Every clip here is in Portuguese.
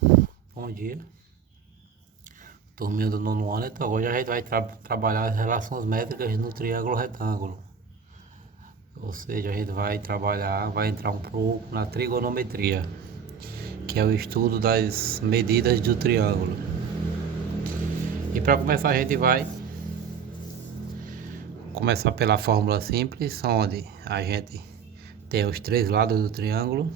Bom dia, turminha do nono ano. Então, hoje a gente vai trabalhar as relações métricas no triângulo retângulo. Ou seja, a gente vai entrar um pouco na trigonometria, que é o estudo das medidas do triângulo. E para começar, a gente vai começar pela fórmula simples, onde a gente tem os três lados do triângulo.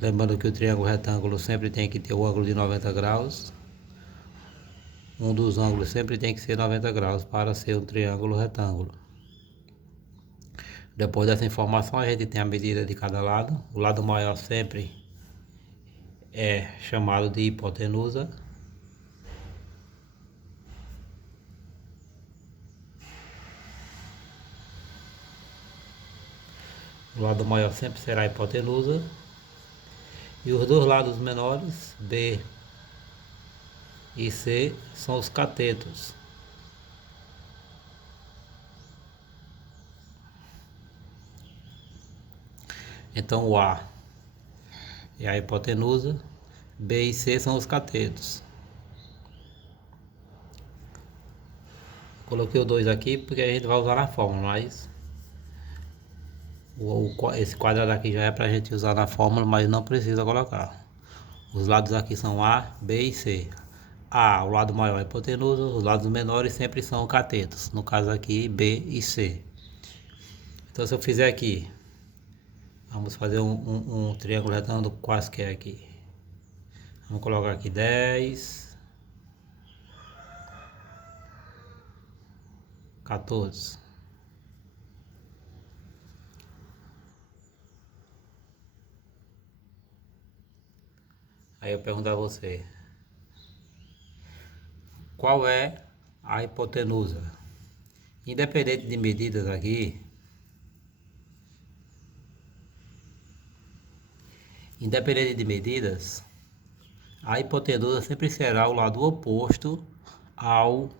Lembrando que o triângulo retângulo sempre tem que ter o ângulo de 90 graus. Um dos ângulos sempre tem que ser 90 graus para ser um triângulo retângulo. Depois dessa informação, a gente tem a medida de cada lado. O lado maior sempre é chamado de hipotenusa. O lado maior sempre será a hipotenusa. E os dois lados menores, B e C, são os catetos. Então o A é a hipotenusa, B e C são os catetos. Coloquei o 2 aqui porque a gente vai usar na fórmula, mas esse quadrado aqui já é para a gente usar na fórmula, mas não precisa colocar. Os lados aqui são A, B e C. A, o lado maior é hipotenusa, os lados menores sempre são catetos. No caso aqui, B e C. Então, se eu fizer aqui, vamos fazer um triângulo retângulo quaisquer aqui. Vamos colocar aqui 10, 14. Aí eu pergunto a você, qual é a hipotenusa? Independente de medidas aqui, a hipotenusa sempre será o lado oposto ao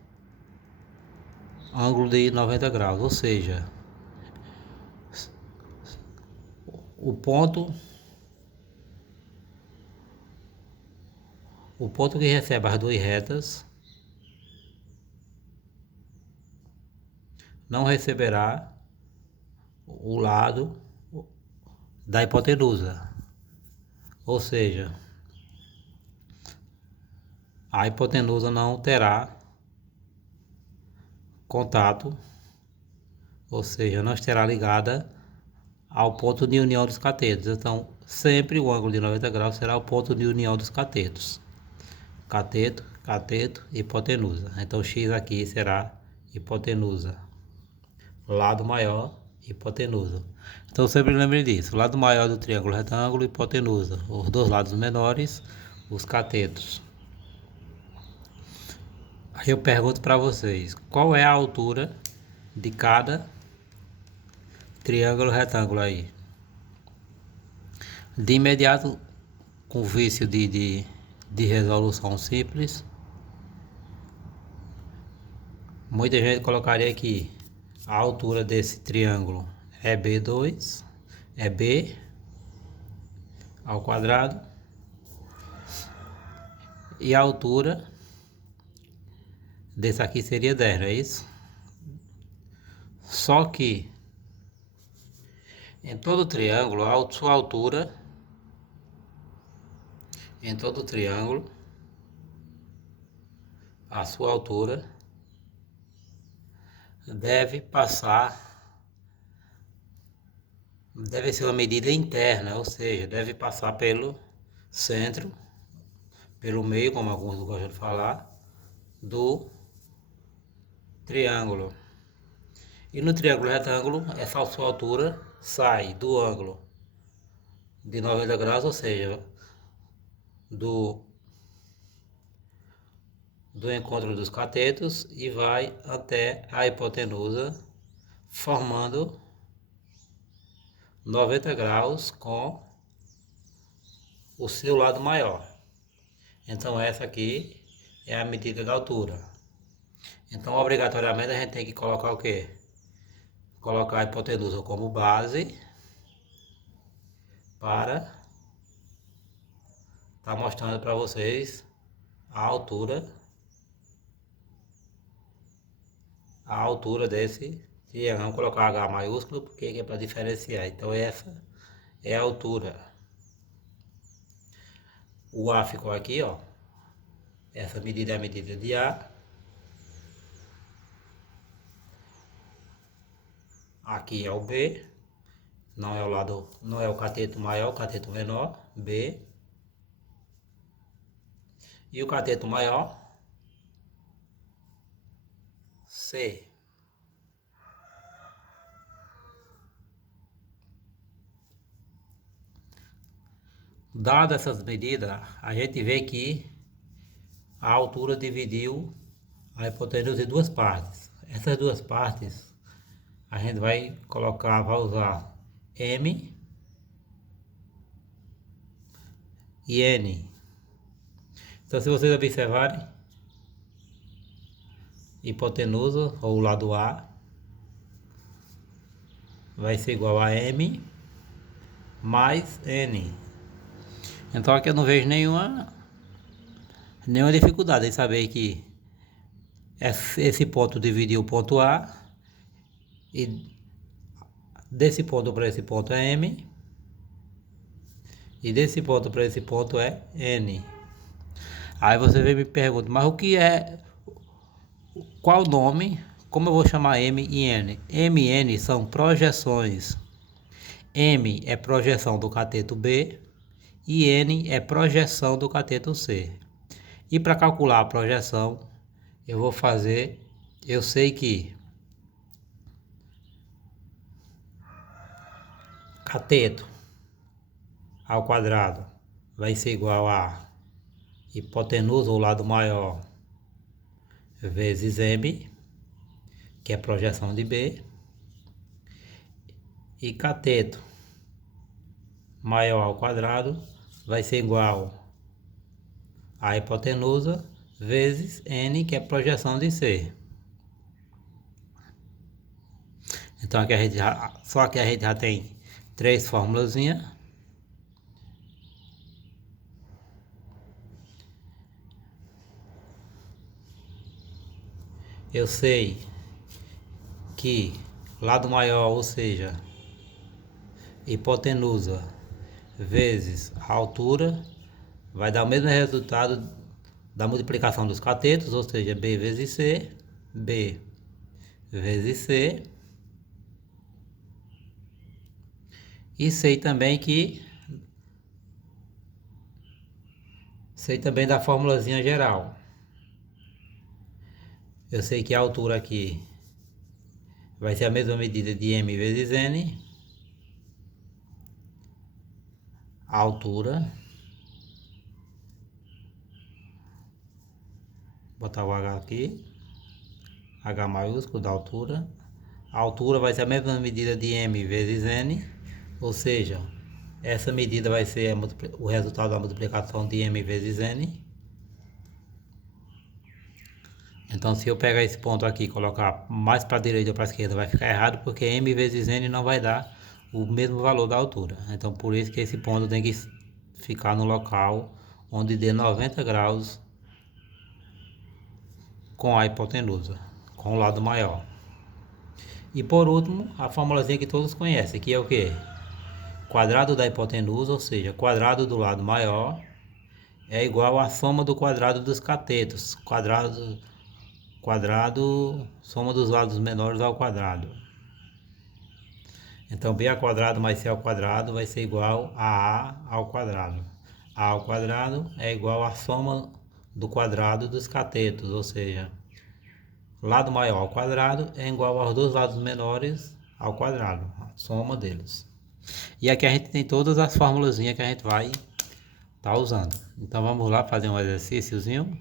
ângulo de 90 graus, ou seja, o ponto que recebe as duas retas não receberá o lado da hipotenusa, ou seja, a hipotenusa não terá contato, ou seja, não estará ligada ao ponto de união dos catetos. Então, sempre o ângulo de 90 graus será o ponto de união dos catetos. Cateto, cateto, hipotenusa. Então, X aqui será hipotenusa. Lado maior, hipotenusa. Então, sempre lembre disso. Lado maior do triângulo retângulo, hipotenusa. Os dois lados menores, os catetos. Aí eu pergunto para vocês, qual é a altura de cada triângulo retângulo aí? De imediato, com vício de resolução simples, muita gente colocaria aqui a altura desse triângulo é B2, é B ao quadrado, e a altura desse aqui seria 10, não é isso? Só que em todo triângulo, a sua altura, em todo triângulo, a sua altura deve ser uma medida interna, ou seja, deve passar pelo centro, pelo meio, como alguns gostam de falar, do triângulo. E no triângulo retângulo, essa sua altura sai do ângulo de 90 graus, ou seja, do encontro dos catetos, e vai até a hipotenusa, formando 90 graus com o seu lado maior. Então essa aqui é a medida da altura. Então obrigatoriamente a gente tem que colocar o quê? Colocar a hipotenusa como base para tá mostrando para vocês a altura desse triângulo. Vamos colocar H maiúsculo porque é para diferenciar. Então essa é a altura. O A ficou aqui, ó. Essa medida é a medida de A. Aqui é o B. Não é o lado, não é o cateto maior, o cateto menor, B. E o cateto maior, C. Dadas essas medidas, a gente vê que a altura dividiu a hipotenusa em duas partes. Essas duas partes a gente vai usar M e N. Então, se vocês observarem, hipotenusa ou o lado A vai ser igual a M mais N. Então aqui eu não vejo nenhuma dificuldade em saber que esse ponto dividiu o ponto A e desse ponto para esse ponto é M e desse ponto para esse ponto é N. Aí você vem e me pergunta, mas o que é, qual o nome, como eu vou chamar M e N? M e N são projeções. M é projeção do cateto B e N é projeção do cateto C. E para calcular a projeção, eu sei que cateto ao quadrado vai ser igual a hipotenusa, ou lado maior, vezes M, que é projeção de B, e cateto maior ao quadrado vai ser igual a hipotenusa vezes N, que é projeção de C. Então aqui a gente já tem três formulazinhas. Eu sei que lado maior, ou seja, hipotenusa vezes a altura, vai dar o mesmo resultado da multiplicação dos catetos, ou seja, B vezes C, B vezes C. E sei também da formulazinha geral. Eu sei que a altura aqui vai ser a mesma medida de M vezes N. A altura, botar o H aqui, H maiúsculo da altura. A altura vai ser a mesma medida de M vezes N, ou seja, essa medida vai ser o resultado da multiplicação de M vezes N. Então, se eu pegar esse ponto aqui e colocar mais para a direita ou para a esquerda, vai ficar errado, porque M vezes N não vai dar o mesmo valor da altura. Então, por isso que esse ponto tem que ficar no local onde dê 90 graus com a hipotenusa, com o lado maior. E por último, a formulazinha que todos conhecem, que é o que? Quadrado da hipotenusa, ou seja, quadrado do lado maior, é igual à soma do quadrado dos catetos. Quadrado, soma dos lados menores ao quadrado. Então, B ao quadrado mais C ao quadrado vai ser igual a A ao quadrado. A ao quadrado é igual à soma do quadrado dos catetos, ou seja, lado maior ao quadrado é igual aos dois lados menores ao quadrado, a soma deles. E aqui a gente tem todas as formulazinhas que a gente vai estar usando. Então vamos lá fazer um exercíciozinho.